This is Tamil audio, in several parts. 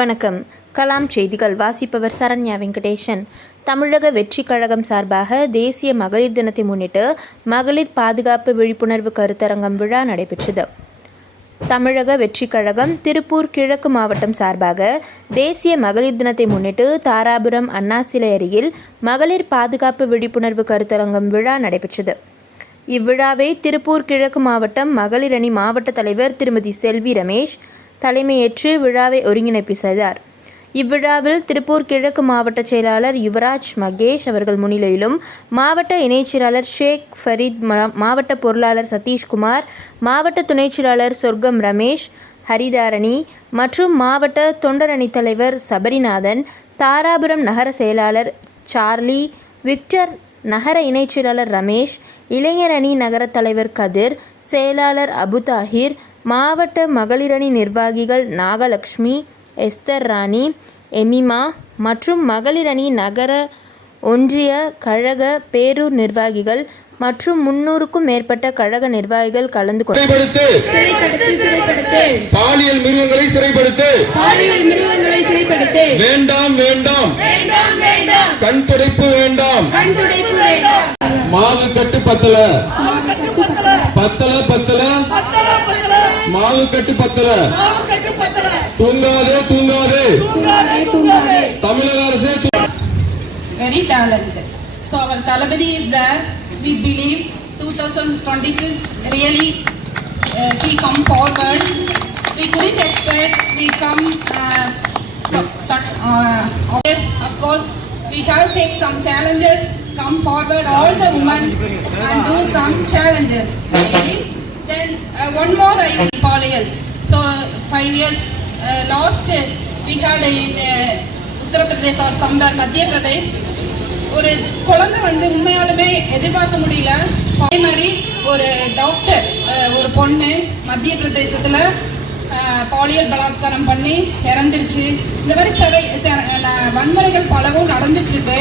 வணக்கம். கலாம் செய்திகள் வாசிப்பவர் சரண்யா வெங்கடேசன். தமிழக வெற்றி கழகம் சார்பாக தேசிய மகளிர் தினத்தை முன்னிட்டு மகளிர் பாதுகாப்பு விழிப்புணர்வு கருத்தரங்கம் விழா நடைபெற்றது. தமிழக வெற்றி கழகம் திருப்பூர் கிழக்கு மாவட்டம் சார்பாக தேசிய மகளிர் தினத்தை முன்னிட்டு தாராபுரம் அண்ணா சிலை அருகில் மகளிர் பாதுகாப்பு விழிப்புணர்வு கருத்தரங்கம் விழா நடைபெற்றது. இவ்விழாவை திருப்பூர் கிழக்கு மாவட்டம் மகளிர் அணி மாவட்ட தலைவர் திருமதி செல்வி ரமேஷ் தலைமையேற்று விழாவை ஒருங்கிணைப்பு செய்தார் இவ்விழாவில் திருப்பூர் கிழக்கு மாவட்ட செயலாளர் யுவராஜ் மகேஷ் அவர்கள் முன்னிலையிலும் மாவட்ட இணைச் செயலாளர் ஷேக் ஃபரீத் மா- மாவட்ட பொருளாளர் சதீஷ்குமார் மாவட்ட துணைச் செயலாளர் சொர்க்கம் ரமேஷ் ஹரிதாரணி மற்றும் மாவட்ட தொண்டரணி தலைவர் சபரிநாதன் தாராபுரம் நகர செயலாளர் சார்லி விக்டர் நகர இணைச் செயலாளர் ரமேஷ் இளைஞரணி நகர தலைவர் கதிர் செயலாளர் அபுதாஹிர் மாவட்ட மகளிரணி நிர்வாகிகள் நாகலட்சுமி எஸ்தர் ராணி எமிமா மற்றும் மகளிரணி நகர ஒன்றிய கழக பேரூர் நிர்வாகிகள் மற்றும் முன்னூறுக்கும் மேற்பட்ட கழக நிர்வாகிகள் கலந்து சிறைப்படுத்து. பாலியல் மிருகங்களை சிறைப்படுத்து. வேண்டாம் வேண்டாம். வேண்டாம் வேண்டாம். கண் துடைப்பு வேண்டாம். கண் துடைப்பு வேண்டாம். மாவு கட்டு பத்தல. பத்தல பத்தல. மாவு கட்டு பத்தல தூங்காதே தூங்காதே தூங்காதே தூங்காதே தமிழக அரசே தூ- very talented. So our Talabadi is there. We believe 2026 really uh, we come forward. We couldn't expect we come. Uh, but, uh, yes, of course, we have take some challenges. Come forward, all the women, and do some challenges. Really. Then uh, one more I Poliyal. So five years uh, lost. uh, We had in uh, Uttar Pradesh or somewhere Madhya Pradesh. ஒரு குழந்தை வந்து உண்மையாலுமே எதிர்பார்க்க முடியல அதே மாதிரி ஒரு டாக்டர் uh, ஒரு பொண்ணு மத்திய பிரதேசத்தில் uh, பாலியல் பலாத்காரம் பண்ணி இறந்துருச்சு இந்த மாதிரி சிறை ந- வன்முறைகள் பலவும் நடந்துட்டு இருக்கு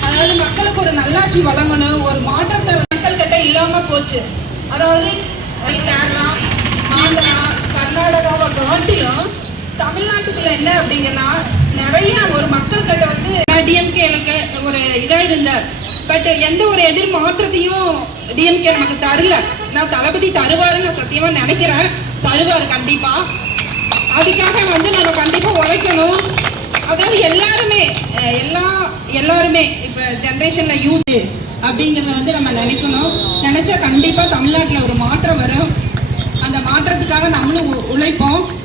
அதாவது மக்களுக்கு ஒரு நல்லாட்சி வழங்கணும் ஒரு மாற்றத்தை மக்கள் கிட்ட இல்லாமல் போச்சு அதாவது கேரளா ஆந்திரா கர்நாடகாவை காட்டிலும் தமிழ்நாட்டுக்குள்ள என்ன அப்படிங்கன்னா நிறைய ஒரு மக்கள்கிட்ட வந்து டிஎம்கே ஒரு இதா இருந்தார் பட் எந்த ஒரு எதிர் மாற்றத்தையும் டிஎம்கே நமக்கு தரல நான் தளபதி தருவாருன்னு நான் சத்தியமா நினைக்கிறேன் தருவார் கண்டிப்பா அதுக்காக வந்து நம்ம கண்டிப்பா உழைக்கணும் அதாவது எல்லாருமே எல்லா எல்லாருமே இப்ப ஜென்ரேஷன்ல யூத் அப்படிங்கிறத வந்து நம்ம நினைக்கணும். நினச்சா கண்டிப்பாக தமிழ்நாட்டில் ஒரு மாற்றம் வரும். அந்த மாற்றத்துக்காக நம்மளும் உ- உழைப்போம்.